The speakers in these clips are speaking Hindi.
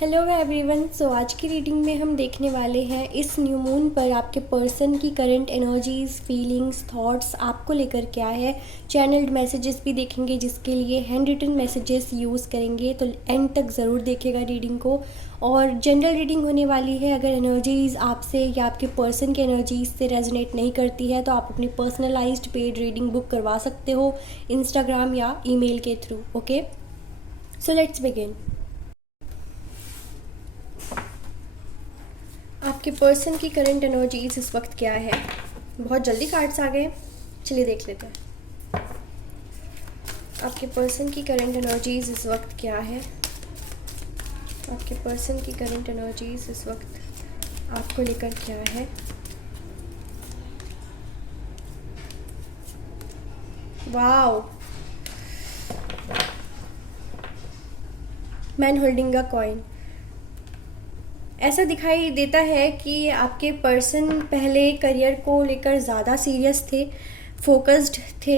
Hello everyone. आज की रीडिंग में हम देखने वाले हैं इस न्यू मून पर आपके पर्सन की करंट एनर्जीज, फीलिंग्स, थॉट्स आपको लेकर क्या है। चैनल्ड मैसेजेस भी देखेंगे जिसके लिए हैंड रिटन मैसेजेस यूज़ करेंगे, तो एंड तक ज़रूर देखेगा रीडिंग को। और जनरल रीडिंग होने वाली है। अगर एनर्जीज़ आपसे या आपके पर्सन की एनर्जीज से रेजोनेट नहीं करती है तो आप अपनी पर्सनलाइज्ड पेड रीडिंग बुक करवा सकते हो इंस्टाग्राम या ईमेल के through. Okay, so let's begin. आपके पर्सन की करंट एनर्जीज इस वक्त क्या है। बहुत जल्दी कार्ड्स आ गए, चलिए देख लेते हैं आपके पर्सन की करंट एनर्जीज इस वक्त क्या है। आपके पर्सन की करंट एनर्जीज इस वक्त आपको लेकर क्या है। Wow, man holding a coin. ऐसा दिखाई देता है कि आपके पर्सन पहले करियर को लेकर ज़्यादा सीरियस थे, फोकस्ड थे,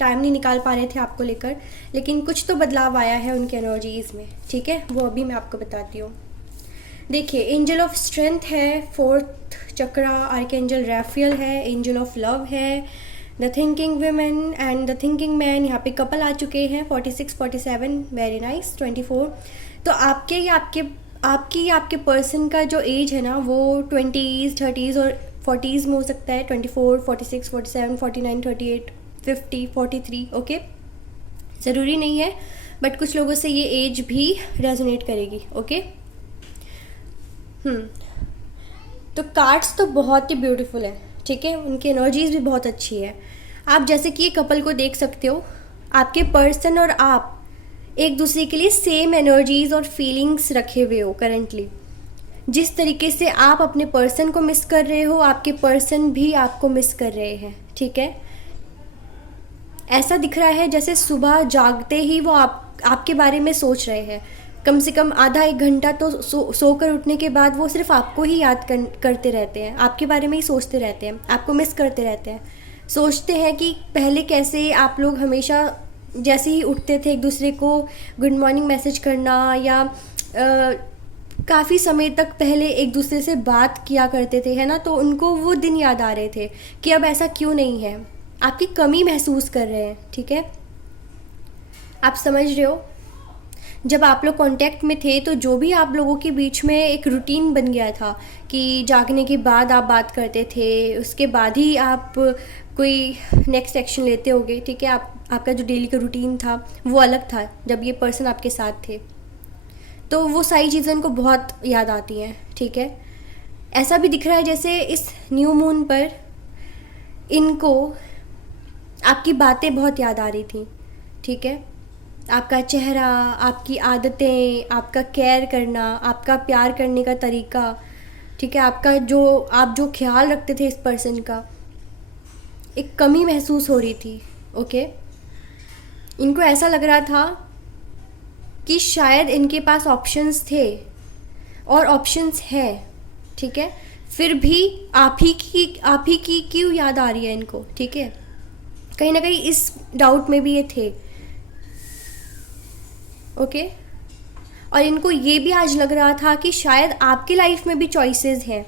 टाइम नहीं निकाल पा रहे थे आपको लेकर, लेकिन कुछ तो बदलाव आया है उनके एनर्जीज़ में। ठीक है, वो अभी मैं आपको बताती हूँ। देखिए, एंजल ऑफ स्ट्रेंथ है, फोर्थ चक्रा, आर्कएंजल रैफियल है, एंजल ऑफ लव है, the thinking women and the thinking man. यहाँ पे कपल आ चुके हैं, 46, 47, वेरी नाइस, 24। तो आपके पर्सन का जो एज है ना वो 20s, 30s और 40s में हो सकता है। 24, 46, 47, 49, 38, 50, 43। ओके, ज़रूरी नहीं है, बट कुछ लोगों से ये एज भी रेजोनेट करेगी। ओके, तो कार्ड्स तो बहुत ही ब्यूटीफुल है। ठीक है, उनकी एनर्जीज भी बहुत अच्छी है। आप जैसे कि ये कपल को देख सकते हो, आपके पर्सन और आप एक दूसरे के लिए सेम एनर्जीज और फीलिंग्स रखे हुए हो करंटली। जिस तरीके से आप अपने पर्सन को मिस कर रहे हो, आपके पर्सन भी आपको मिस कर रहे हैं। ठीक है, ऐसा दिख रहा है जैसे सुबह जागते ही वो आपके बारे में सोच रहे हैं। कम से कम आधा एक घंटा तो सोकर उठने के बाद वो सिर्फ आपको ही याद करते रहते हैं, आपके बारे में ही सोचते रहते हैं, आपको मिस करते रहते हैं। सोचते हैं कि पहले कैसे आप लोग हमेशा जैसे ही उठते थे एक दूसरे को गुड मॉर्निंग मैसेज करना, या काफ़ी समय तक पहले एक दूसरे से बात किया करते थे, है ना। तो उनको वो दिन याद आ रहे थे कि अब ऐसा क्यों नहीं है, आपकी कमी महसूस कर रहे हैं। ठीक है, आप समझ रहे हो। जब आप लोग कांटेक्ट में थे तो जो भी आप लोगों के बीच में एक रूटीन बन गया था कि जागने के बाद आप बात करते थे, उसके बाद ही आप कोई नेक्स्ट एक्शन लेते होगे। ठीक है, आपका जो डेली का रूटीन था वो अलग था जब ये पर्सन आपके साथ थे। तो वो सारी चीज़ें इनको बहुत याद आती हैं। ठीक है, ऐसा भी दिख रहा है जैसे इस न्यू मून पर इनको आपकी बातें बहुत याद आ रही थी। ठीक है, आपका चेहरा, आपकी आदतें, आपका केयर करना, आपका प्यार करने का तरीका। ठीक है, आप जो ख्याल रखते थे इस पर्सन का, एक कमी महसूस हो रही थी। ओके, इनको ऐसा लग रहा था कि शायद इनके पास ऑप्शंस थे और ऑप्शंस है। ठीक है, फिर भी आप ही की क्यों याद आ रही है इनको। ठीक है, कहीं ना कहीं इस डाउट में भी ये थे। ओके, और इनको ये भी आज लग रहा था कि शायद आपकी लाइफ में भी चॉइसेस हैं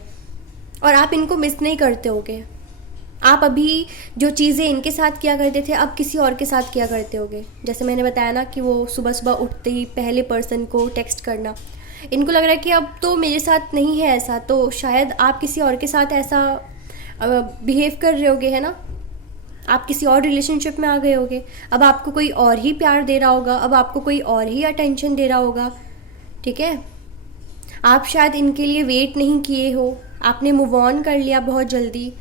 और आप इनको मिस नहीं करते होगे। आप अभी जो चीज़ें इनके साथ किया करते थे अब किसी और के साथ किया करते होगे। जैसे मैंने बताया ना कि वो सुबह सुबह उठते ही पहले पर्सन को टेक्स्ट करना, इनको लग रहा है कि अब तो मेरे साथ नहीं है ऐसा, तो शायद आप किसी और के साथ ऐसा बिहेव कर रहे होगे, है ना। आप किसी और रिलेशनशिप में आ गए होगे, अब आपको कोई और ही प्यार दे रहा होगा, अब आपको कोई और ही अटेंशन दे रहा होगा। ठीक है, आप शायद इनके लिए वेट नहीं किए हो, आपने मूव ऑन कर लिया बहुत जल्दी,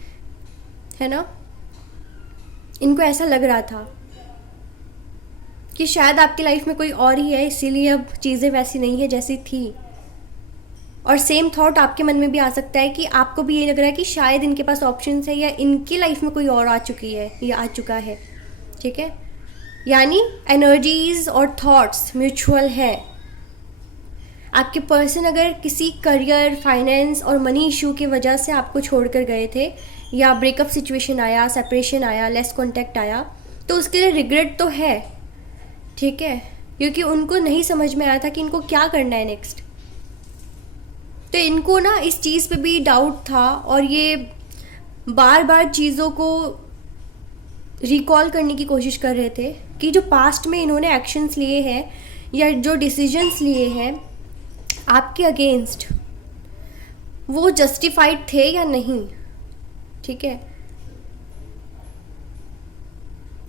है ना। इनको ऐसा लग रहा था कि शायद आपकी लाइफ में कोई और ही है, इसीलिए अब चीज़ें वैसी नहीं है जैसी थी। और सेम थॉट आपके मन में भी आ सकता है कि आपको भी ये लग रहा है कि शायद इनके पास ऑप्शंस है या इनकी लाइफ में कोई और आ चुकी है या आ चुका है। ठीक है, यानी एनर्जीज और थॉट्स म्यूचुअल है। आपके पर्सन अगर किसी करियर, फाइनेंस और मनी इशू की वजह से आपको छोड़कर गए थे, या ब्रेकअप सिचुएशन आया, सेपरेशन आया, लेस कॉन्टैक्ट आया, तो उसके लिए रिग्रेट तो है। ठीक है, क्योंकि उनको नहीं समझ में आया था कि इनको क्या करना है नेक्स्ट। तो इनको ना इस चीज़ पे भी डाउट था, और ये बार बार चीज़ों को रिकॉल करने की कोशिश कर रहे थे कि जो पास्ट में इन्होंने एक्शंस लिए हैं या जो डिसीजंस लिए हैं आपके अगेंस्ट, वो जस्टिफाइड थे या नहीं। ठीक है,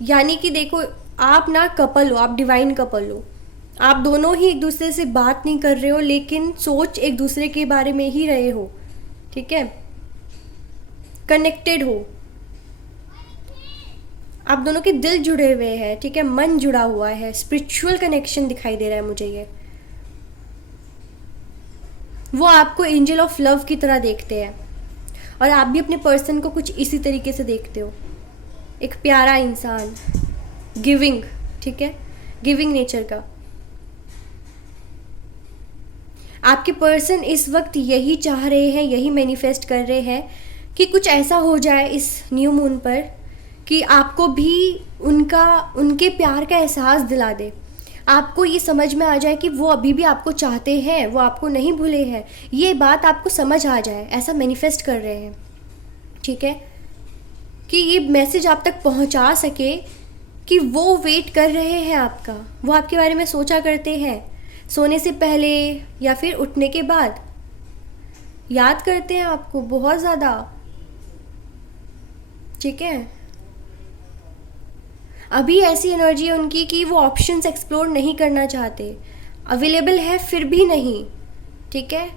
यानी कि देखो, आप ना कपल हो, आप डिवाइन कपल हो, आप दोनों ही एक दूसरे से बात नहीं कर रहे हो लेकिन सोच एक दूसरे के बारे में ही रहे हो। ठीक है, कनेक्टेड हो, आप दोनों के दिल जुड़े हुए हैं। ठीक है, मन जुड़ा हुआ है, स्पिरिचुअल कनेक्शन दिखाई दे रहा है मुझे ये। वो आपको एंजल ऑफ लव की तरह देखते हैं और आप भी अपने पर्सन को कुछ इसी तरीके से देखते हो, एक प्यारा इंसान, गिविंग। ठीक है, गिविंग नेचर का। आपके पर्सन इस वक्त यही चाह रहे हैं, यही मैनिफेस्ट कर रहे हैं कि कुछ ऐसा हो जाए इस न्यू मून पर कि आपको भी उनके प्यार का एहसास दिला दे, आपको ये समझ में आ जाए कि वो अभी भी आपको चाहते हैं, वो आपको नहीं भूले हैं, ये बात आपको समझ आ जाए, ऐसा मैनिफेस्ट कर रहे हैं। ठीक है, कि ये मैसेज आप तक पहुंचा सके कि वो वेट कर रहे हैं आपका, वो आपके बारे में सोचा करते हैं, सोने से पहले या फिर उठने के बाद याद करते हैं आपको बहुत ज़्यादा। ठीक है, अभी ऐसी एनर्जी है उनकी कि वो ऑप्शंस एक्सप्लोर नहीं करना चाहते, अवेलेबल है फिर भी नहीं। ठीक है,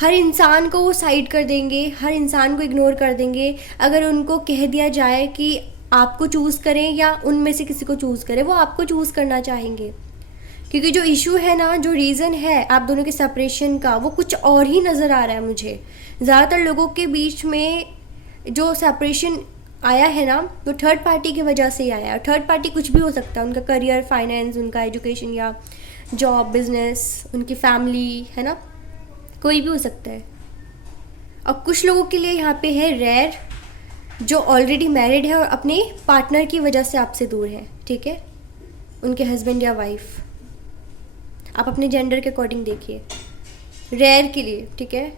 हर इंसान को वो साइड कर देंगे, हर इंसान को इग्नोर कर देंगे अगर उनको कह दिया जाए कि आपको चूज़ करें या उनमें से किसी को चूज़ करें, वो आपको चूज़ करना चाहेंगे। क्योंकि जो इशू है ना, जो रीज़न है आप दोनों के सेपरेशन का, वो कुछ और ही नज़र आ रहा है मुझे। ज़्यादातर लोगों के बीच में जो सेपरेशन आया है ना, वो थर्ड पार्टी की वजह से ही आया है। थर्ड पार्टी कुछ भी हो सकता है, उनका करियर, फाइनेंस, उनका एजुकेशन या जॉब, बिजनेस, उनकी फैमिली, है ना, कोई भी हो सकता है। और कुछ लोगों के लिए यहाँ पे है रेयर, जो ऑलरेडी मैरिड है और अपने पार्टनर की वजह से आपसे दूर है। ठीक है, उनके हस्बैंड या वाइफ, आप अपने जेंडर के अकॉर्डिंग देखिए, रेयर के लिए। ठीक है,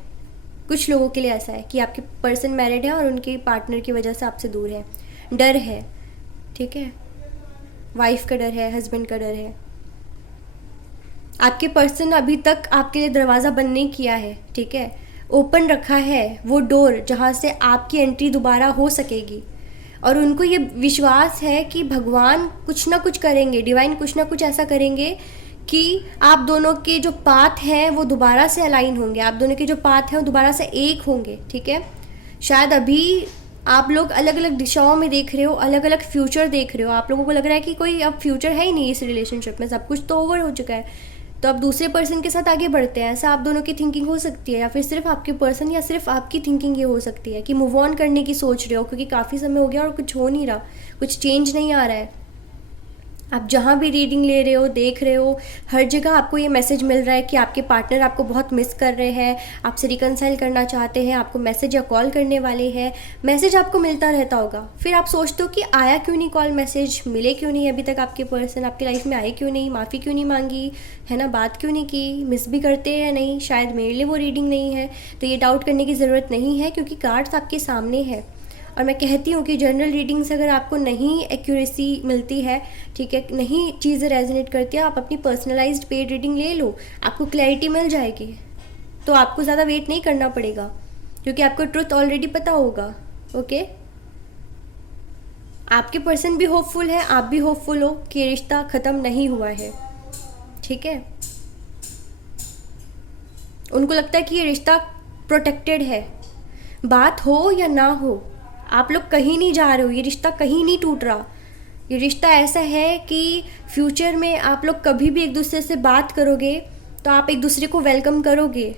कुछ लोगों के लिए ऐसा है कि आपके पर्सन मैरिड है और उनके पार्टनर की वजह से आपसे दूर है, डर है। ठीक है, वाइफ का डर है, हस्बैंड का डर है। आपके पर्सन अभी तक आपके लिए दरवाज़ा बंद नहीं किया है। ठीक है, ओपन रखा है वो डोर जहाँ से आपकी एंट्री दोबारा हो सकेगी, और उनको ये विश्वास है कि भगवान कुछ ना कुछ करेंगे, डिवाइन कुछ ना कुछ ऐसा करेंगे कि आप दोनों के जो पाथ हैं वो दोबारा से अलाइन होंगे, आप दोनों के जो पाथ हैं वो दोबारा से एक होंगे। ठीक है, शायद अभी आप लोग अलग अलग दिशाओं में देख रहे हो, अलग अलग फ्यूचर देख रहे हो, आप लोगों को लग रहा है कि कोई अब फ्यूचर है ही नहीं इस रिलेशनशिप में, सब कुछ तो ओवर हो चुका है, तो अब दूसरे पर्सन के साथ आगे बढ़ते हैं। ऐसा आप दोनों की थिंकिंग हो सकती है, या फिर सिर्फ आपके पर्सन या सिर्फ आपकी थिंकिंग ये हो सकती है कि मूव ऑन करने की सोच रहे हो, क्योंकि काफ़ी समय हो गया और कुछ हो नहीं रहा, कुछ चेंज नहीं आ रहा है। आप जहाँ भी रीडिंग ले रहे हो, देख रहे हो, हर जगह आपको ये मैसेज मिल रहा है कि आपके पार्टनर आपको बहुत मिस कर रहे हैं, आपसे रिकनसाइल करना चाहते हैं, आपको मैसेज या कॉल करने वाले हैं। मैसेज आपको मिलता रहता होगा, फिर आप सोचते हो कि आया क्यों नहीं कॉल, मैसेज मिले क्यों नहीं अभी तक, आपके पर्सन आपकी लाइफ में आए क्यों नहीं, माफ़ी क्यों नहीं मांगी, है ना, बात क्यों नहीं की, मिस भी करते हैं नहीं, शायद मेरे लिए वो रीडिंग नहीं है। तो ये डाउट करने की ज़रूरत नहीं है, क्योंकि कार्ड्स आपके सामने है। और मैं कहती हूँ कि जनरल रीडिंग से अगर आपको नहीं एक्यूरेसी मिलती है, ठीक है, नहीं चीज़ें रेजोनेट करती है, आप अपनी पर्सनलाइज्ड पेड रीडिंग ले लो, आपको क्लैरिटी मिल जाएगी। तो आपको ज़्यादा वेट नहीं करना पड़ेगा, क्योंकि आपको ट्रुथ ऑलरेडी पता होगा। ओके, आपके पर्सन भी होपफुल है, आप भी होपफुल हो कि ये रिश्ता ख़त्म नहीं हुआ है। ठीक है, उनको लगता है कि ये रिश्ता प्रोटेक्टेड है, बात हो या ना हो, आप लोग कहीं नहीं जा रहे हो, ये रिश्ता कहीं नहीं टूट रहा। ये रिश्ता ऐसा है कि फ्यूचर में आप लोग कभी भी एक दूसरे से बात करोगे तो आप एक दूसरे को वेलकम करोगे,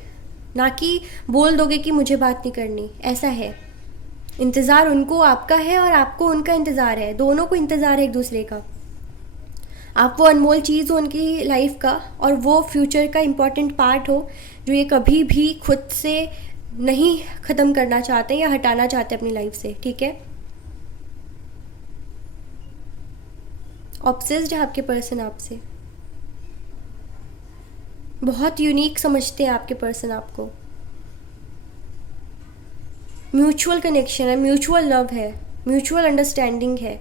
ना कि बोल दोगे कि मुझे बात नहीं करनी। ऐसा है, इंतज़ार उनको आपका है और आपको उनका इंतज़ार है, दोनों को इंतज़ार है एक दूसरे का। आप वो अनमोल चीज़ हो उनकी लाइफ का, और वो फ्यूचर का इम्पॉर्टेंट पार्ट हो जो ये कभी भी खुद से नहीं ख़त्म करना चाहते या हटाना चाहते अपनी लाइफ से। ठीक है, ऑब्सेस्ड है आपके पर्सन आपसे, बहुत यूनिक समझते हैं आपके पर्सन आपको। म्यूचुअल कनेक्शन है, म्यूचुअल लव है, म्यूचुअल अंडरस्टैंडिंग है।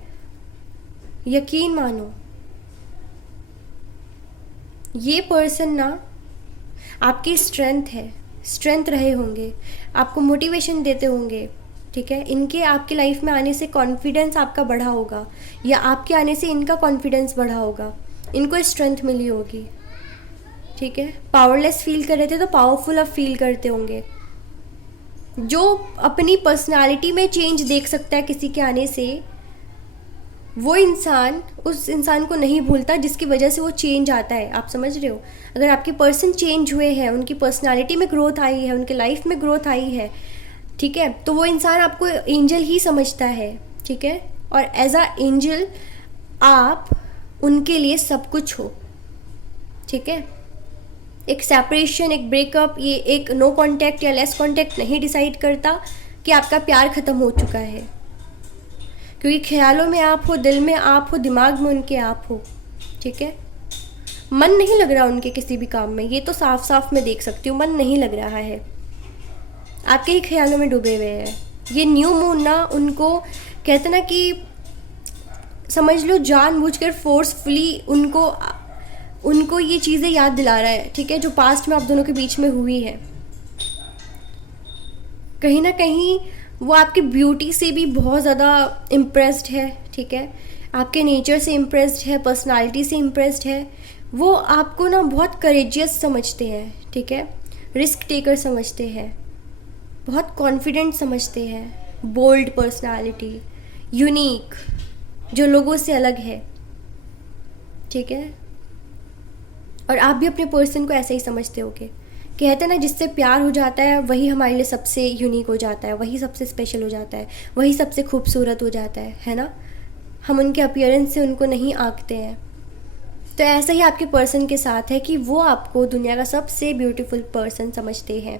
यकीन मानो ये पर्सन ना आपकी स्ट्रेंथ है, स्ट्रेंथ रहे होंगे, आपको मोटिवेशन देते होंगे, ठीक है। इनके आपकी लाइफ में आने से कॉन्फिडेंस आपका बढ़ा होगा, या आपके आने से इनका कॉन्फिडेंस बढ़ा होगा, इनको स्ट्रेंथ मिली होगी, ठीक है। पावरलेस फील कर रहे थे तो पावरफुल अब फील करते होंगे। जो अपनी पर्सनालिटी में चेंज देख सकता है किसी के आने से, वो इंसान उस इंसान को नहीं भूलता जिसकी वजह से वो चेंज आता है। आप समझ रहे हो? अगर आपके पर्सन चेंज हुए हैं, उनकी पर्सनालिटी में ग्रोथ आई है, उनके लाइफ में ग्रोथ आई है, ठीक है, तो वो इंसान आपको एंजल ही समझता है, ठीक है। और एज अ एंजल आप उनके लिए सब कुछ हो, ठीक है। एक सेपरेशन, एक ब्रेकअप, ये एक नो कांटेक्ट या लेस कांटेक्ट नहीं डिसाइड करता कि आपका प्यार ख़त्म हो चुका है, क्योंकि ख्यालों में आप हो, दिल में आप हो, दिमाग में उनके आप हो, ठीक है। मन नहीं लग रहा उनके किसी भी काम में, ये तो साफ साफ मैं देख सकती हूँ, मन नहीं लग रहा है, आपके ही ख्यालों में डूबे हुए हैं। ये न्यू मून ना उनको कहते ना कि समझ लो जानबूझकर फोर्सफुली उनको ये चीज़ें याद दिला रहा है, ठीक है, जो पास्ट में आप दोनों के बीच में हुई है। कहीं ना कहीं वो आपकी ब्यूटी से भी बहुत ज़्यादा इम्प्रेस्ड है, ठीक है, आपके नेचर से इम्प्रेस्ड है, पर्सनालिटी से इम्प्रेस्ड है। वो आपको ना बहुत करेजियस समझते हैं, ठीक है, रिस्क टेकर समझते हैं, बहुत कॉन्फिडेंट समझते हैं, बोल्ड पर्सनालिटी, यूनिक, जो लोगों से अलग है, ठीक है। और आप भी अपने पर्सन को ऐसे ही समझते होगे। कहते हैं ना, जिससे प्यार हो जाता है वही हमारे लिए सबसे यूनिक हो जाता है, वही सबसे स्पेशल हो जाता है, वही सबसे खूबसूरत हो जाता है ना। हम उनके अपीयरेंस से उनको नहीं आंकते हैं। तो ऐसा ही आपके पर्सन के साथ है कि वो आपको दुनिया का सबसे ब्यूटीफुल पर्सन समझते हैं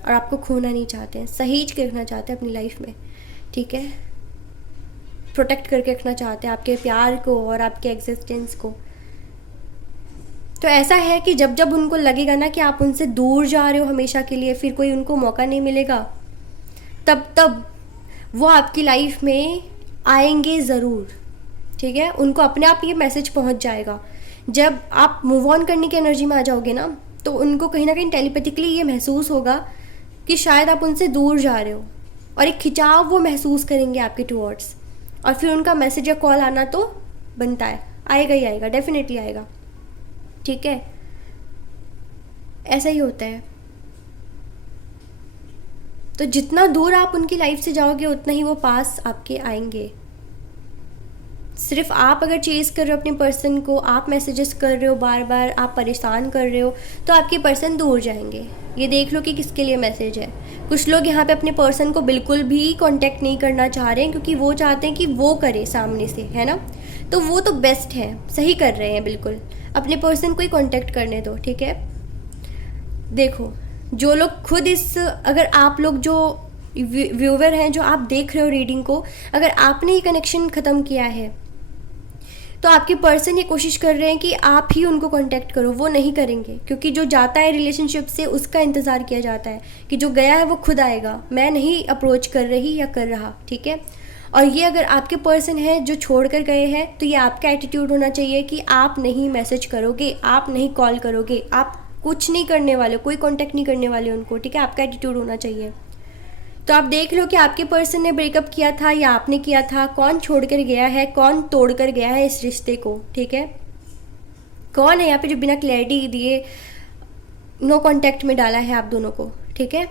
और आपको खोना नहीं चाहते हैं, सहेज के रखना चाहते हैं अपनी लाइफ में, ठीक है, प्रोटेक्ट करके रखना चाहते हैं आपके प्यार को और आपके एग्जिस्टेंस को। तो ऐसा है कि जब जब उनको लगेगा ना कि आप उनसे दूर जा रहे हो हमेशा के लिए, फिर कोई उनको मौका नहीं मिलेगा, तब तब वो आपकी लाइफ में आएंगे ज़रूर, ठीक है। उनको अपने आप ये मैसेज पहुंच जाएगा। जब आप मूव ऑन करने की एनर्जी में आ जाओगे ना, तो उनको कहीं ना कहीं टेलीपैथिकली ये महसूस होगा कि शायद आप उनसे दूर जा रहे हो, और एक खिंचाव वो महसूस करेंगे आपके टुवर्ड्स, और फिर उनका मैसेज या कॉल आना तो बनता है, आएगा ही आएगा, डेफिनेटली आएगा, ठीक है। ऐसा ही होता है। तो जितना दूर आप उनकी लाइफ से जाओगे उतना ही वो पास आपके आएंगे। सिर्फ आप अगर चेज कर रहे हो अपने पर्सन को, आप मैसेजेस कर रहे हो बार बार, आप परेशान कर रहे हो, तो आपके पर्सन दूर जाएंगे। ये देख लो कि किसके लिए मैसेज है। कुछ लोग यहाँ पे अपने पर्सन को बिल्कुल भी कांटेक्ट नहीं करना चाह रहे हैं, क्योंकि वो चाहते हैं कि वो करे सामने से, है ना। तो वो तो बेस्ट है, सही कर रहे हैं, बिल्कुल अपने पर्सन को ही कांटेक्ट करने दो, ठीक है। देखो, जो लोग खुद अगर आप लोग जो व्यूवर हैं, जो आप देख रहे हो रीडिंग को, अगर आपने ये कनेक्शन ख़त्म किया है, तो आपके पर्सन ये कोशिश कर रहे हैं कि आप ही उनको कांटेक्ट करो। वो नहीं करेंगे, क्योंकि जो जाता है रिलेशनशिप से उसका इंतज़ार किया जाता है कि जो गया है वो खुद आएगा, मैं नहीं अप्रोच कर रही या कर रहा, ठीक है। और ये अगर आपके पर्सन है जो छोड़ कर गए हैं, तो ये आपका एटीट्यूड होना चाहिए कि आप नहीं मैसेज करोगे, आप नहीं कॉल करोगे, आप कुछ नहीं करने वाले, कोई कांटेक्ट नहीं करने वाले उनको, ठीक है। आपका एटीट्यूड होना चाहिए। तो आप देख लो कि आपके पर्सन ने ब्रेकअप किया था या आपने किया था, कौन छोड़ कर गया है, कौन तोड़ कर गया है इस रिश्ते को, ठीक है। कौन है यहाँ पे जो बिना क्लैरिटी दिए नो कांटेक्ट में डाला है आप दोनों को, ठीक है।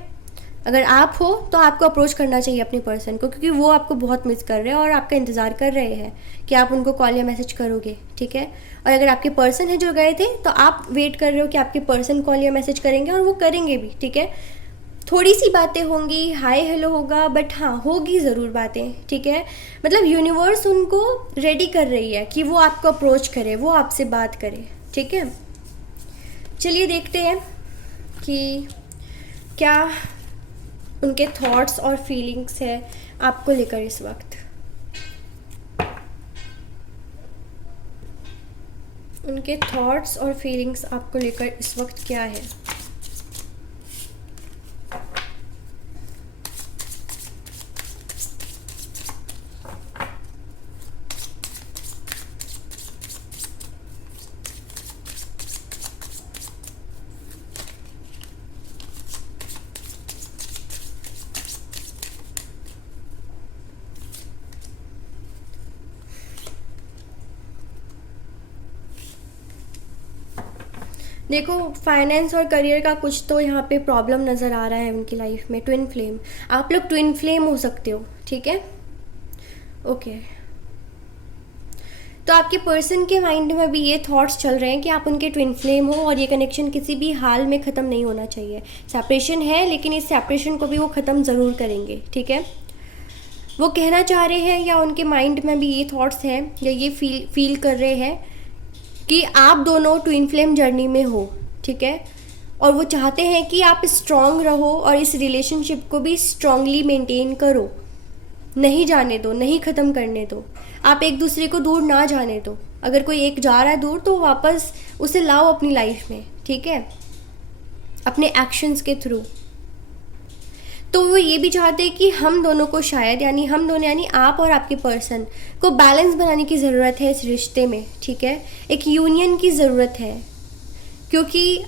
अगर आप हो तो आपको अप्रोच करना चाहिए अपने पर्सन को, क्योंकि वो आपको बहुत मिस कर रहे हैं और आपका इंतज़ार कर रहे हैं कि आप उनको कॉल या मैसेज करोगे, ठीक है। और अगर आपके पर्सन है जो गए थे, तो आप वेट कर रहे हो कि आपके पर्सन कॉल या मैसेज करेंगे, और वो करेंगे भी, ठीक है। थोड़ी सी बातें होंगी, हाय हेलो होगा, बट हाँ होगी ज़रूर बातें, ठीक है। मतलब यूनिवर्स उनको रेडी कर रही है कि वो आपको अप्रोच करे, वो आपसे बात करे, ठीक है। चलिए देखते हैं कि क्या उनके थॉट्स और फीलिंग्स है आपको लेकर इस वक्त। उनके थॉट्स और फीलिंग्स आपको लेकर इस वक्त क्या है? देखो, फाइनेंस और करियर का कुछ तो यहाँ पे प्रॉब्लम नज़र आ रहा है उनकी लाइफ में। ट्विन फ्लेम, आप लोग ट्विन फ्लेम हो सकते हो, ठीक है? ओके। तो आपके पर्सन के माइंड में भी ये थॉट्स चल रहे हैं कि आप उनके ट्विन फ्लेम हो और ये कनेक्शन किसी भी हाल में ख़त्म नहीं होना चाहिए। सेपरेशन है, लेकिन इस सेपरेशन को भी वो ख़त्म ज़रूर करेंगे, ठीक है? वो कहना चाह रहे हैं या उनके माइंड में भी ये थॉट्स हैं या ये फील कर रहे हैं कि आप दोनों ट्विन फ्लेम जर्नी में हो, ठीक है? और वो चाहते हैं कि आप स्ट्रांग रहो और इस रिलेशनशिप को भी स्ट्रांगली मेंटेन करो, नहीं जाने दो, नहीं ख़त्म करने दो। आप एक दूसरे को दूर ना जाने दो। अगर कोई एक जा रहा है दूर तो वापस उसे लाओ अपनी लाइफ में, ठीक है? अपने एक्शंस के थ्रू। तो वो ये भी चाहते हैं कि हम दोनों को शायद, यानी हम दोनों यानी आप और आपके पर्सन को बैलेंस बनाने की ज़रूरत है इस रिश्ते में, ठीक है? एक यूनियन की ज़रूरत है, क्योंकि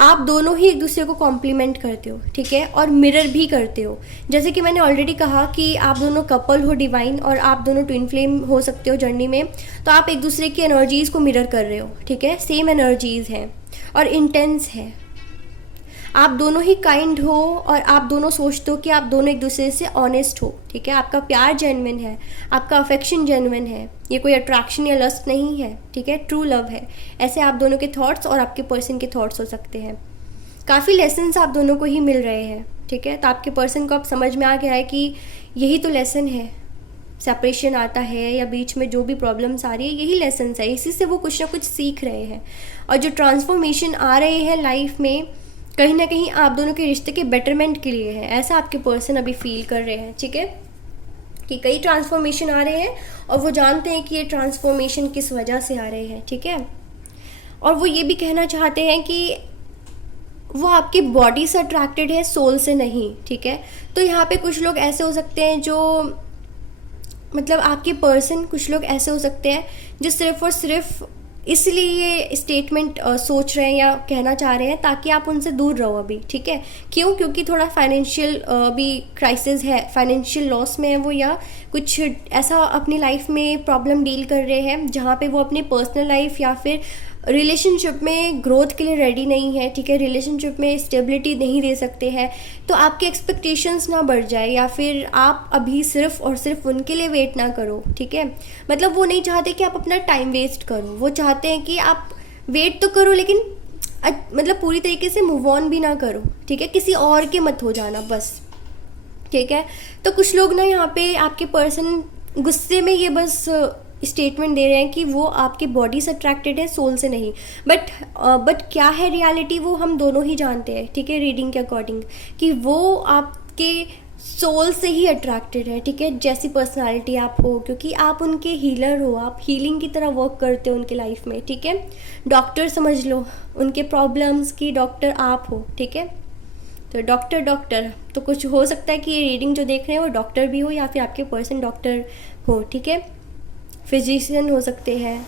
आप दोनों ही एक दूसरे को कॉम्प्लीमेंट करते हो, ठीक है? और मिरर भी करते हो। जैसे कि मैंने ऑलरेडी कहा कि आप दोनों कपल हो डिवाइन और आप दोनों ट्विन फ्लेम हो सकते हो जर्नी में, तो आप एक दूसरे की एनर्जीज़ को मिरर कर रहे हो, ठीक है? सेम एनर्जीज़ हैं और इंटेंस है। आप दोनों ही काइंड हो और आप दोनों सोचते हो कि आप दोनों एक दूसरे से ऑनेस्ट हो, ठीक है? आपका प्यार जेन्युइन है, आपका अफेक्शन जेन्युइन है, ये कोई अट्रैक्शन या लस्ट नहीं है, ठीक है? ट्रू लव है। ऐसे आप दोनों के थॉट्स और आपके पर्सन के थॉट्स हो सकते हैं। काफ़ी लेसन्स आप दोनों को ही मिल रहे हैं, ठीक है? तो आपके पर्सन को अब समझ में आ गया है कि यही तो लेसन है, सेपरेशन आता है या बीच में जो भी प्रॉब्लम्स आ रही है, यही लेसन्स है, इसी से वो कुछ ना कुछ सीख रहे हैं। और जो ट्रांसफॉर्मेशन आ रहे हैं लाइफ में, कहीं ना कहीं आप दोनों के रिश्ते के बेटरमेंट के लिए है, ऐसा आपके पर्सन अभी फील कर रहे हैं, ठीक है? कि कई ट्रांसफॉर्मेशन आ रहे हैं और वो जानते हैं कि ये ट्रांसफॉर्मेशन किस वजह से आ रहे हैं, ठीक है? और वो ये भी कहना चाहते हैं कि वो आपकी बॉडी से अट्रैक्टेड है, सोल से नहीं, ठीक है? तो यहाँ पे कुछ लोग ऐसे हो सकते हैं जो, मतलब आपके पर्सन, कुछ लोग ऐसे हो सकते हैं जो सिर्फ और सिर्फ इसलिए ये स्टेटमेंट सोच रहे हैं या कहना चाह रहे हैं ताकि आप उनसे दूर रहो अभी, ठीक है? क्यों? क्योंकि थोड़ा फाइनेंशियल भी क्राइसिस है, फाइनेंशियल लॉस में है वो, या कुछ ऐसा अपनी लाइफ में प्रॉब्लम डील कर रहे हैं जहाँ पे वो अपने पर्सनल लाइफ या फिर रिलेशनशिप में ग्रोथ के लिए रेडी नहीं है, ठीक है? रिलेशनशिप में स्टेबिलिटी नहीं दे सकते हैं। तो आपके एक्सपेक्टेशंस ना बढ़ जाए या फिर आप अभी सिर्फ और सिर्फ उनके लिए वेट ना करो, ठीक है? मतलब वो नहीं चाहते कि आप अपना टाइम वेस्ट करो, वो चाहते हैं कि आप वेट तो करो लेकिन मतलब पूरी तरीके से मूव ऑन भी ना करो, ठीक है? किसी और के मत हो जाना बस, ठीक है? तो कुछ लोग ना यहाँ पे आपके पर्सन गुस्से में ये बस स्टेटमेंट दे रहे हैं कि वो आपकी बॉडी से अट्रैक्टेड है, सोल से नहीं। बट क्या है रियलिटी, वो हम दोनों ही जानते हैं, ठीक है? रीडिंग के अकॉर्डिंग कि वो आपके सोल से ही अट्रैक्टेड है, ठीक है? जैसी पर्सनालिटी आप हो, क्योंकि आप उनके हीलर हो, आप हीलिंग की तरह वर्क करते हो उनके लाइफ में, ठीक है? डॉक्टर समझ लो, उनके प्रॉब्लम्स की डॉक्टर आप हो, ठीक है? तो डॉक्टर तो कुछ हो सकता है कि ये रीडिंग जो देख रहे हैं वो डॉक्टर भी हो या फिर आपके पर्सन डॉक्टर हो, ठीक है? फिजिशियन हो सकते हैं।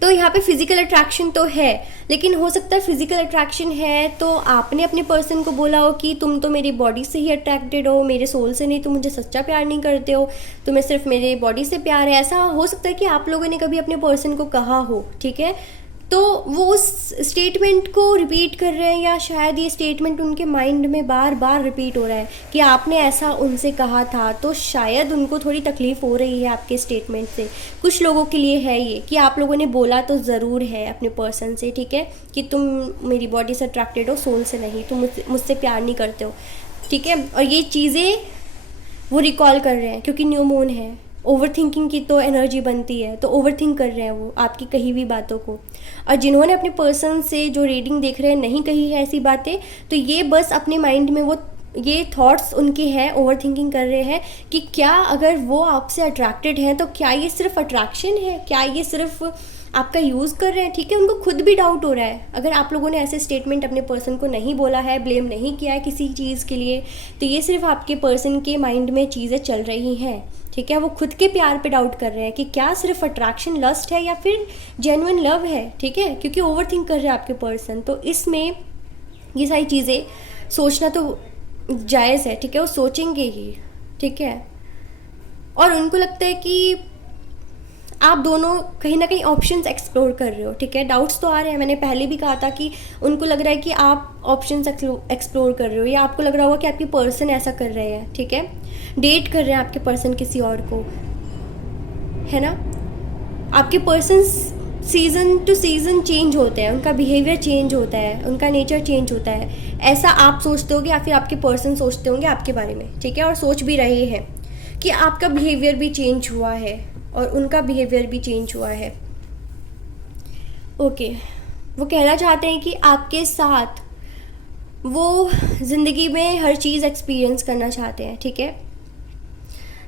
तो यहाँ पे फिजिकल अट्रैक्शन तो है, लेकिन हो सकता है फिजिकल अट्रैक्शन है तो आपने अपने पर्सन को बोला हो कि तुम तो मेरी बॉडी से ही अट्रैक्टेड हो, मेरे सोल से नहीं, तुम मुझे सच्चा प्यार नहीं करते हो, तुम्हें सिर्फ मेरे बॉडी से प्यार है। ऐसा हो सकता है कि आप लोगों ने कभी अपने पर्सन को कहा हो, ठीक है? तो वो उस स्टेटमेंट को रिपीट कर रहे हैं या शायद ये स्टेटमेंट उनके माइंड में बार बार रिपीट हो रहा है कि आपने ऐसा उनसे कहा था, तो शायद उनको थोड़ी तकलीफ़ हो रही है आपके स्टेटमेंट से। कुछ लोगों के लिए है ये कि आप लोगों ने बोला तो ज़रूर है अपने पर्सन से, ठीक है? कि तुम मेरी बॉडी से अट्रैक्टेड हो, सोल से नहीं, तुम मुझसे प्यार नहीं करते हो, ठीक है? और ये चीज़ें वो रिकॉल कर रहे हैं क्योंकि न्यू मून है, ओवर थिंकिंग की तो एनर्जी बनती है, तो ओवर थिंक कर रहे हैं वो आपकी कही हुई बातों को। और जिन्होंने अपने पर्सन से जो रीडिंग देख रहे हैं नहीं कही है ऐसी बातें, तो ये बस अपने माइंड में वो ये थॉट्स उनके हैं, ओवर थिंकिंग कर रहे हैं कि क्या अगर वो आपसे अट्रैक्टेड हैं तो क्या ये सिर्फ अट्रैक्शन है, क्या ये सिर्फ आपका यूज़ कर रहे हैं, ठीक है, उनको खुद भी डाउट हो रहा है। अगर आप लोगों ने ऐसे स्टेटमेंट अपने पर्सन को नहीं बोला है, ब्लेम नहीं किया है किसी चीज़ के लिए, तो ये सिर्फ आपके पर्सन के माइंड में चीज़ें चल रही हैं, ठीक है। वो खुद के प्यार पे डाउट कर रहे हैं कि क्या सिर्फ अट्रैक्शन, लस्ट है या फिर जेन्युइन लव है, ठीक है, क्योंकि ओवर थिंक कर रहे हैं आपके पर्सन। तो इसमें ये सारी चीज़ें सोचना तो जायज़ है, ठीक है, वो सोचेंगे ही, ठीक है। और उनको लगता है कि आप दोनों कहीं ना कहीं ऑप्शंस एक्सप्लोर कर रहे हो, ठीक है। डाउट्स तो आ रहे हैं, मैंने पहले भी कहा था कि उनको लग रहा है कि आप ऑप्शंस एक्सप्लोर कर रहे हो, या आपको लग रहा होगा कि आपके पर्सन ऐसा कर रहे हैं, ठीक है, डेट कर रहे हैं आपके पर्सन किसी और को, है ना। आपके person season two season change होते हैं, उनका बिहेवियर चेंज होता है, उनका नेचर चेंज होता है। ऐसा आप सोचते होगे या फिर आपके पर्सन सोचते होंगे आपके बारे में, ठीक है, और सोच भी रहे हैं कि आपका बिहेवियर भी चेंज हुआ है और उनका बिहेवियर भी चेंज हुआ है। ओके, वो कहना चाहते हैं कि आपके साथ वो ज़िंदगी में हर चीज़ एक्सपीरियंस करना चाहते हैं, ठीक है,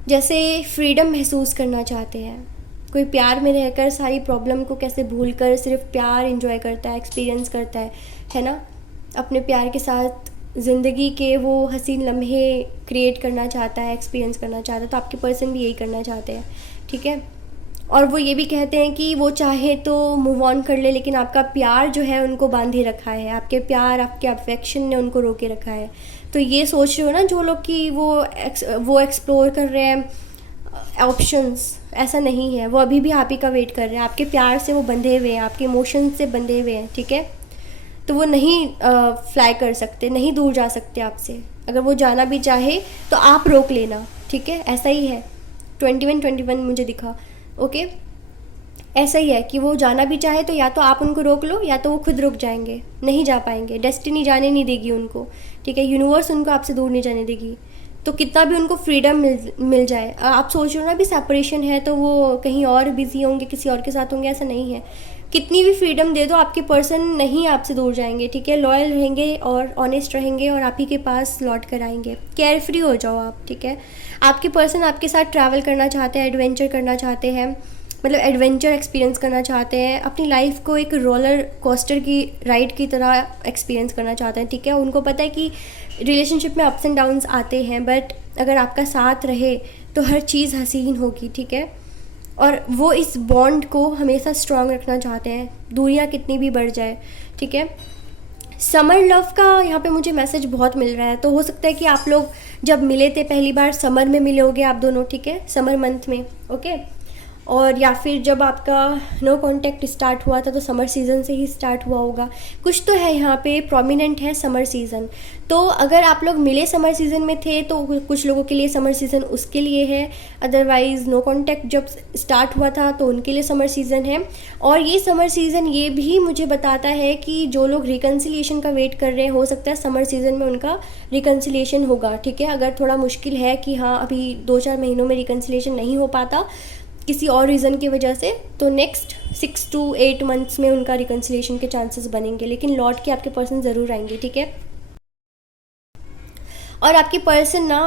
जैसे फ्रीडम महसूस करना चाहते हैं। कोई प्यार में रहकर सारी प्रॉब्लम को कैसे भूलकर सिर्फ प्यार एंजॉय करता है, एक्सपीरियंस करता है ना। अपने प्यार के साथ ज़िंदगी के वो हसीन लम्हे क्रिएट करना चाहता है, एक्सपीरियंस करना चाहता है। तो आपके पर्सन भी यही करना चाहते हैं, ठीक है। और वो ये भी कहते हैं कि वो चाहे तो मूव ऑन कर ले, लेकिन आपका प्यार जो है उनको बांधे रखा है, आपके प्यार, आपके अफेक्शन ने उनको रोके रखा है। तो ये सोच रहे हो ना जो लोग कि वो एक्सप्लोर कर रहे हैं ऑप्शंस, ऐसा नहीं है। वो अभी भी आप ही का वेट कर रहे हैं, आपके प्यार से वो बंधे हुए हैं, आपके इमोशंस से बंधे हुए हैं, ठीक है। तो वो नहीं फ्लाई कर सकते, नहीं दूर जा सकते आपसे। अगर वो जाना भी चाहे तो आप रोक लेना, ठीक है, ऐसा ही है। 21 मुझे दिखा, ओके, ऐसा ही है कि वो जाना भी चाहे तो या तो आप उनको रोक लो या तो वो खुद रुक जाएंगे, नहीं जा पाएंगे, डेस्टिनी जाने नहीं देगी उनको, ठीक है, यूनिवर्स उनको आपसे दूर नहीं जाने देगी। तो कितना भी उनको फ्रीडम मिल जाए, आप सोच रहे हो ना भी सेपरेशन है तो वो कहीं और बिजी होंगे, किसी और के साथ होंगे, ऐसा नहीं है। कितनी भी फ्रीडम दे दो, आपके पर्सन नहीं आपसे दूर जाएंगे, ठीक है, लॉयल रहेंगे और ऑनेस्ट रहेंगे और आप ही के पास लौट कर आएंगे। केयर फ्री हो जाओ आप, ठीक है। आपके पर्सन आपके साथ ट्रैवल करना चाहते हैं, एडवेंचर करना चाहते हैं, मतलब एडवेंचर एक्सपीरियंस करना चाहते हैं, अपनी लाइफ को एक रोलर कोस्टर की राइड की तरह एक्सपीरियंस करना चाहते हैं, ठीक है। उनको पता है कि रिलेशनशिप में अप्स एंड डाउन्स आते हैं, बट अगर आपका साथ रहे तो हर चीज़ हसीन होगी, ठीक है। और वो इस बॉन्ड को हमेशा स्ट्रॉन्ग रखना चाहते हैं, दूरियां कितनी भी बढ़ जाए, ठीक है। समर लव का यहाँ पे मुझे मैसेज बहुत मिल रहा है। तो हो सकता है कि आप लोग जब मिले थे पहली बार समर में मिले होगे आप दोनों, ठीक है, समर मंथ में, ओके। और या फिर जब आपका नो कांटेक्ट स्टार्ट हुआ था तो समर सीज़न से ही स्टार्ट हुआ होगा। कुछ तो है यहाँ पे प्रोमिनेंट है समर सीज़न। तो अगर आप लोग मिले समर सीज़न में थे तो कुछ लोगों के लिए समर सीज़न उसके लिए है, अदरवाइज़ नो कांटेक्ट जब स्टार्ट हुआ था तो उनके लिए समर सीज़न है। और ये समर सीज़न ये भी मुझे बताता है कि जो लोग रिकन्सिलिएशन का वेट कर रहे हैं, हो सकता है समर सीज़न में उनका रिकन्सिलिएशन होगा, ठीक है। अगर थोड़ा मुश्किल है कि हाँ अभी 2-4 महीनों में रिकन्सिलिएशन नहीं हो पाता किसी और रीज़न की वजह से, तो नेक्स्ट 6 to 8 मंथ्स में उनका रिकन्सिलिएशन के चांसेस बनेंगे, लेकिन लौट के आपके पर्सन ज़रूर आएंगे, ठीक है। और आपके पर्सन ना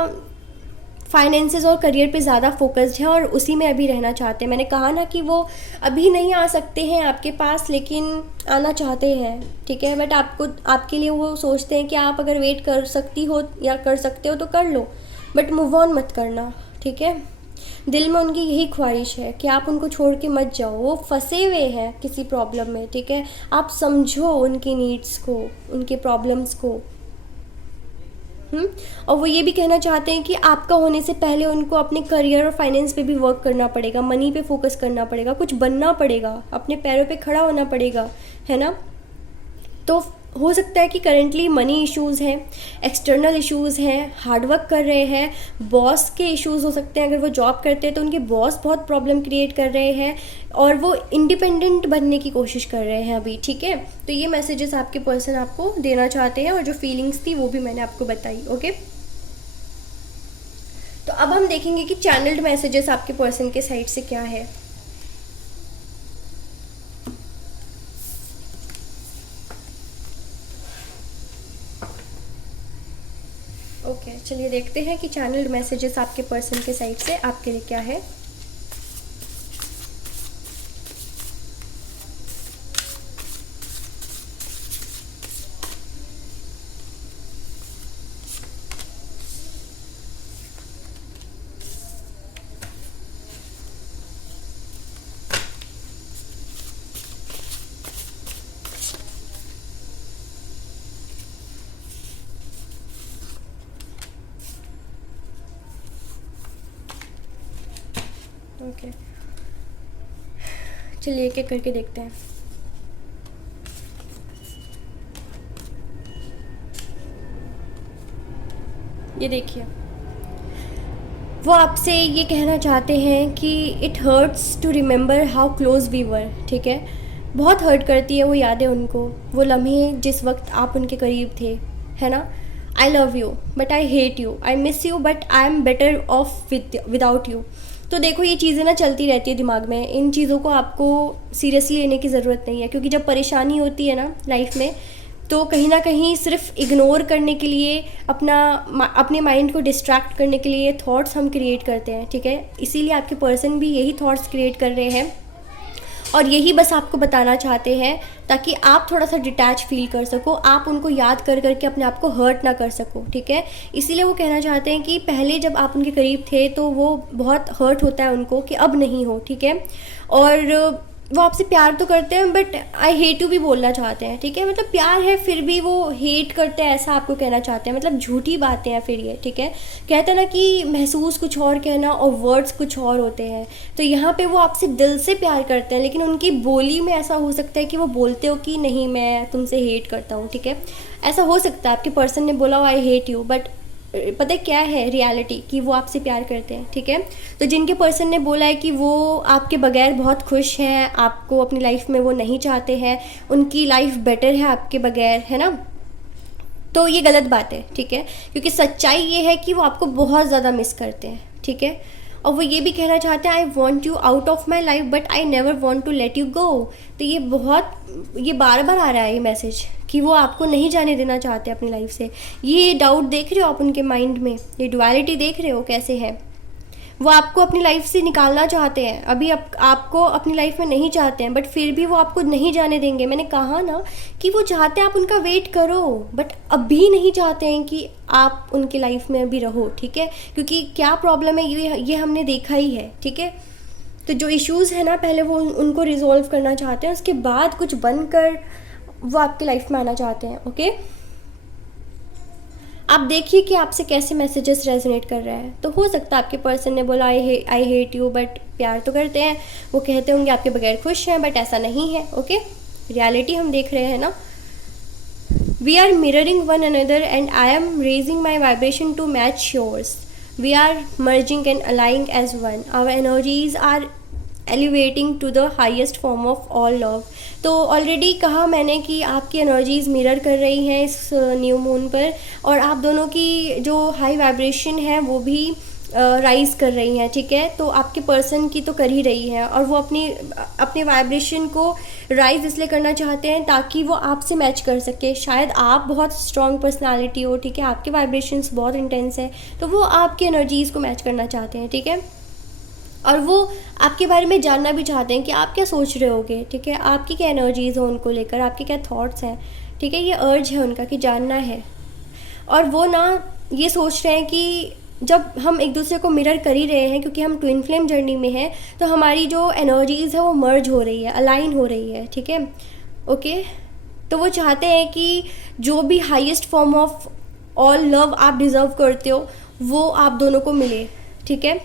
फाइनेंसेस और करियर पे ज़्यादा फोकस्ड है और उसी में अभी रहना चाहते हैं। मैंने कहा ना कि वो अभी नहीं आ सकते हैं आपके पास, लेकिन आना चाहते हैं, ठीक है। बट आपके लिए वो सोचते हैं कि आप अगर वेट कर सकती हो या कर सकते हो तो कर लो, बट मूव ऑन मत करना, ठीक है। दिल में उनकी यही ख्वाहिश है कि आप उनको छोड़ के मत जाओ। वो फंसे हुए हैं किसी प्रॉब्लम में, ठीक है। आप समझो उनकी नीड्स को, उनके प्रॉब्लम्स को। और वो ये भी कहना चाहते हैं कि आपका होने से पहले उनको अपने करियर और फाइनेंस पे भी वर्क करना पड़ेगा, मनी पे फोकस करना पड़ेगा, कुछ बनना पड़ेगा, अपने पैरों पे खड़ा होना पड़ेगा, है ना। तो हो सकता है कि करेंटली मनी इश्यूज़ हैं, एक्सटर्नल इश्यूज़ हैं, हार्डवर्क कर रहे हैं, बॉस के इश्यूज़ हो सकते हैं। अगर वो जॉब करते हैं तो उनके बॉस बहुत प्रॉब्लम क्रिएट कर रहे हैं और वो इंडिपेंडेंट बनने की कोशिश कर रहे हैं अभी, ठीक है। तो ये मैसेजेस आपके पर्सन आपको देना चाहते हैं और जो फीलिंग्स थी वो भी मैंने आपको बताई, ओके। तो अब हम देखेंगे कि चैनल्ड मैसेजेस आपके पर्सन के साइड से क्या है। ओके, चलिए देखते हैं कि चैनल्ड मैसेजेस आपके पर्सन के साइड से आपके लिए क्या है। ओके, चलिए एक एक करके देखते हैं। ये देखिए, वो आपसे ये कहना चाहते हैं कि it hurts to remember how close we were, ठीक है। बहुत हर्ट करती है वो यादें उनको, वो लम्हे जिस वक्त आप उनके करीब थे, है ना। आई love you but I hate you, I miss you but I am better of without you. तो देखो, ये चीज़ें ना चलती रहती है दिमाग में, इन चीज़ों को आपको सीरियसली लेने की ज़रूरत नहीं है, क्योंकि जब परेशानी होती है ना लाइफ में, तो कहीं ना कहीं सिर्फ इग्नोर करने के लिए, अपने माइंड को डिस्ट्रैक्ट करने के लिए थॉट्स हम क्रिएट करते हैं, ठीक है। इसीलिए आपके पर्सन भी यही थॉट्स क्रिएट कर रहे हैं और यही बस आपको बताना चाहते हैं, ताकि आप थोड़ा सा डिटैच फील कर सको, आप उनको याद कर करके अपने आप को हर्ट ना कर सको, ठीक है। इसीलिए वो कहना चाहते हैं कि पहले जब आप उनके करीब थे तो वो बहुत हर्ट होता है उनको कि अब नहीं हो, ठीक है। और वो आपसे प्यार तो करते हैं बट आई हेट यू भी बोलना चाहते हैं, ठीक है। मतलब प्यार है फिर भी वो हेट करते हैं, ऐसा आपको कहना चाहते हैं। मतलब झूठी बातें हैं फिर ये, ठीक है। कहते हैं ना कि महसूस कुछ और कहना और वर्ड्स कुछ और होते हैं। तो यहाँ पे वो आपसे दिल से प्यार करते हैं, लेकिन उनकी बोली में ऐसा हो सकता है कि वो बोलते हो कि नहीं मैं तुमसे हेट करता हूँ, ठीक है। ऐसा हो सकता है आपके पर्सन ने बोला हो आई हेट यू, बट पता है क्या है रियलिटी, कि वो आपसे प्यार करते हैं, ठीक है। तो जिनके पर्सन ने बोला है कि वो आपके बगैर बहुत खुश हैं, आपको अपनी लाइफ में वो नहीं चाहते हैं, उनकी लाइफ बेटर है आपके बगैर, है ना, तो ये गलत बात है, ठीक है। क्योंकि सच्चाई ये है कि वो आपको बहुत ज़्यादा मिस करते हैं, ठीक है। और वो ये भी कहना चाहते हैं I want you out of my life but I never want to let you go. तो ये बार बार आ रहा है ये मैसेज कि वो आपको नहीं जाने देना चाहते अपनी लाइफ से। ये डाउट देख रहे हो आप उनके माइंड में, ये डुअलिटी देख रहे हो कैसे है। वो आपको अपनी लाइफ से निकालना चाहते हैं, अभी आपको अपनी लाइफ में नहीं चाहते हैं, बट फिर भी वो आपको नहीं जाने देंगे। मैंने कहा ना कि वो चाहते हैं आप उनका वेट करो, बट अभी नहीं चाहते हैं कि आप उनकी लाइफ में अभी रहो, ठीक है। क्योंकि क्या प्रॉब्लम है ये हमने देखा ही है, ठीक है। तो जो इश्यूज़ है ना, पहले वो उनको रिजॉल्व करना चाहते हैं, उसके बाद कुछ बनकर वो आपकी लाइफ में आना चाहते हैं, ओके। आप देखिए कि आपसे कैसे मैसेजेस रेजोनेट कर रहा है। तो हो सकता है आपके पर्सन ने बोला आई हेट यू बट प्यार तो करते हैं, वो कहते होंगे आपके बगैर खुश हैं, बट ऐसा नहीं है, ओके। रियलिटी हम देख रहे हैं ना। We are mirroring one another and I am raising my vibration to match yours. We are merging and aligning as one. Our energies are elevating to the highest form of all love. तो ऑलरेडी कहा मैंने कि आपकी एनर्जीज़ मिरर कर रही हैं इस न्यू मून पर, और आप दोनों की जो हाई वाइब्रेशन है वो भी राइज़ कर रही हैं, ठीक है। तो आपके पर्सन की तो कर ही रही है, और वो अपने वाइब्रेशन को राइज़ इसलिए करना चाहते हैं ताकि वो आपसे मैच कर सके। शायद आप बहुत स्ट्रॉन्ग पर्सनालिटी हो, ठीक है, आपके वाइब्रेशंस बहुत इंटेंस है, तो वो आपकी एनर्जीज़ को मैच करना चाहते हैं, ठीक है। और वो आपके बारे में जानना भी चाहते हैं कि आप क्या सोच रहे होगे, ठीक है, आपकी क्या एनर्जीज़ हो उनको लेकर, आपके क्या थॉट्स हैं, ठीक है। ये अर्ज है उनका कि जानना है। और वो ना ये सोच रहे हैं कि जब हम एक दूसरे को मिरर कर ही रहे हैं, क्योंकि हम ट्विन फ्लेम जर्नी में हैं, तो हमारी जो एनर्जीज़ है वो मर्ज हो रही है, अलाइन हो रही है, ठीक है, ओके। तो वो चाहते हैं कि जो भी highest form of all love आप डिज़र्व करते हो वो आप दोनों को मिले, ठीक है।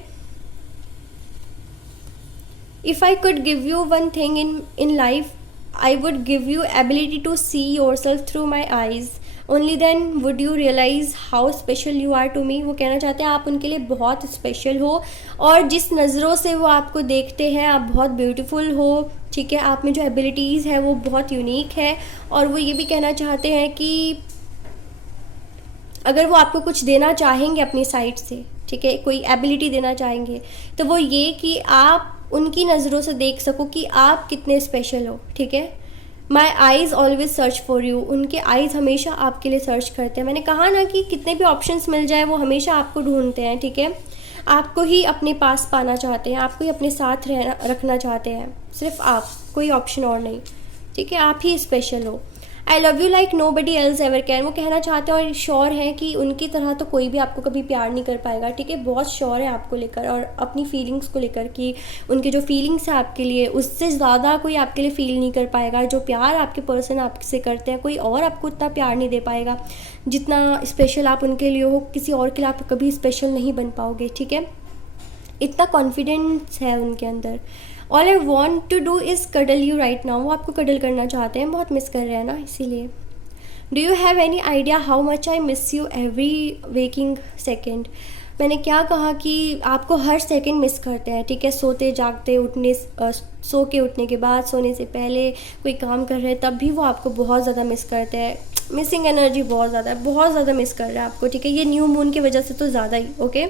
If I could give you one thing in life, I would give you ability to see yourself through my eyes. Only then would you realize how special you are to me. वो कहना चाहते हैं आप उनके लिए बहुत स्पेशल हो, और जिस नज़रों से वो आपको देखते हैं आप बहुत ब्यूटीफुल हो, ठीक है। आप में जो एबिलिटीज़ है वो बहुत यूनिक है। और वो ये भी कहना चाहते हैं कि अगर वो आपको कुछ देना चाहेंगे अपनी साइड से, ठीक है, कोई एबिलिटी देना चाहेंगे, तो वो ये कि आप उनकी नज़रों से देख सको कि आप कितने स्पेशल हो, ठीक है। माई eyes always search for you. उनके आइज़ हमेशा आपके लिए सर्च करते हैं। मैंने कहा ना कि कितने भी ऑप्शंस मिल जाए वो हमेशा आपको ढूंढते हैं, ठीक है। आपको ही अपने पास पाना चाहते हैं, आपको ही अपने साथ रखना चाहते हैं, सिर्फ आप, कोई ऑप्शन और नहीं, ठीक है। आप ही स्पेशल हो। I love you like nobody else ever can. वो कहना चाहते हैं और श्योर हैं कि उनकी तरह तो कोई भी आपको कभी प्यार नहीं कर पाएगा, ठीक है। बहुत श्योर है आपको लेकर और अपनी फीलिंग्स को लेकर कि उनकी जो फीलिंग्स है आपके लिए, उससे ज़्यादा कोई आपके लिए फ़ील नहीं कर पाएगा। जो प्यार आपके पर्सन आपसे करते हैं, कोई और आपको उतना प्यार नहीं दे पाएगा जितना स्पेशल आप उनके लिए हो। किसी और के लिए आप कभी स्पेशल नहीं बन पाओगे, ठीक है। इतना कॉन्फिडेंस है उनके अंदर। All I want to do is cuddle you right now, वो आपको कडल करना चाहते हैं, बहुत मिस कर रहे हैं ना, इसीलिए। Do you have any idea how much I miss you every waking second. मैंने क्या कहा कि आपको हर सेकंड मिस करते हैं, ठीक है, सोते जागते, उठने सो के उठने के बाद, सोने से पहले, कोई काम कर रहे हैं तब भी वो आपको बहुत ज़्यादा मिस करते हैं। मिसिंग एनर्जी बहुत ज़्यादा है, बहुत ज़्यादा मिस कर रहा है आपको, ठीक है, ये न्यू मून की वजह से तो ज़्यादा ही। Okay,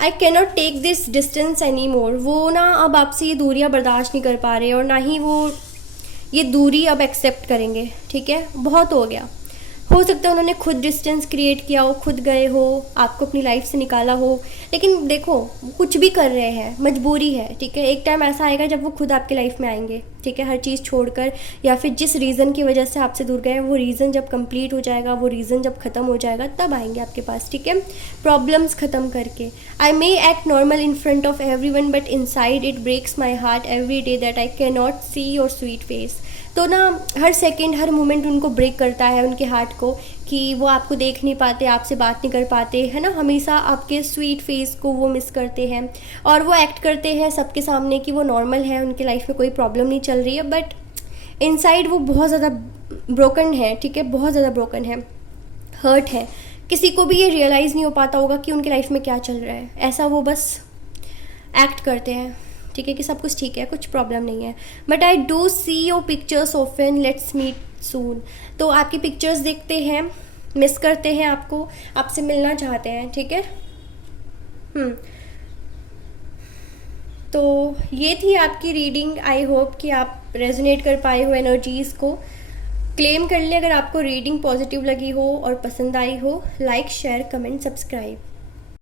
I cannot take this distance any more, वो ना अब आपसे ये दूरियाँ बर्दाश्त नहीं कर पा रहे और ना ही वो ये दूरी अब एक्सेप्ट करेंगे, ठीक है, बहुत हो गया। हो सकता है उन्होंने खुद डिस्टेंस क्रिएट किया हो, खुद गए हो, आपको अपनी लाइफ से निकाला हो, लेकिन देखो कुछ भी कर रहे हैं, मजबूरी है, ठीक है, एक टाइम ऐसा आएगा जब वो खुद आपकी लाइफ में आएंगे, ठीक है, हर चीज़ छोड़कर, या फिर जिस रीज़न की वजह से आपसे दूर गए वो रीज़न जब कंप्लीट हो जाएगा, वो रीज़न जब ख़त्म हो जाएगा तब आएंगे आपके पास, ठीक है, प्रॉब्लम्स ख़त्म करके। I may act normal in front of everyone but inside it breaks my heart every day that I cannot see your sweet face. तो ना हर सेकंड, हर मोमेंट उनको ब्रेक करता है, उनके हार्ट को, कि वो आपको देख नहीं पाते, आपसे बात नहीं कर पाते, है ना, हमेशा आपके स्वीट फेस को वो मिस करते हैं। और वो एक्ट करते हैं सबके सामने कि वो नॉर्मल है, उनके लाइफ में कोई प्रॉब्लम नहीं चल रही है, बट इनसाइड वो बहुत ज़्यादा ब्रोकन है, ठीक है, बहुत ज़्यादा ब्रोकन है, हर्ट है। किसी को भी ये रियलाइज़ नहीं हो पाता होगा कि उनकी लाइफ में क्या चल रहा है, ऐसा वो बस एक्ट करते हैं, ठीक है, कि सब कुछ ठीक है, कुछ प्रॉब्लम नहीं है। But I do see your pictures often, let's meet soon. तो आपकी पिक्चर्स देखते हैं, मिस करते हैं आपको, आपसे मिलना चाहते हैं, ठीक है। तो ये थी आपकी रीडिंग, आई होप कि आप रेजोनेट कर पाए हो एनर्जीज़ को। क्लेम कर ले अगर आपको रीडिंग पॉजिटिव लगी हो और पसंद आई हो। Like, share, comment, subscribe.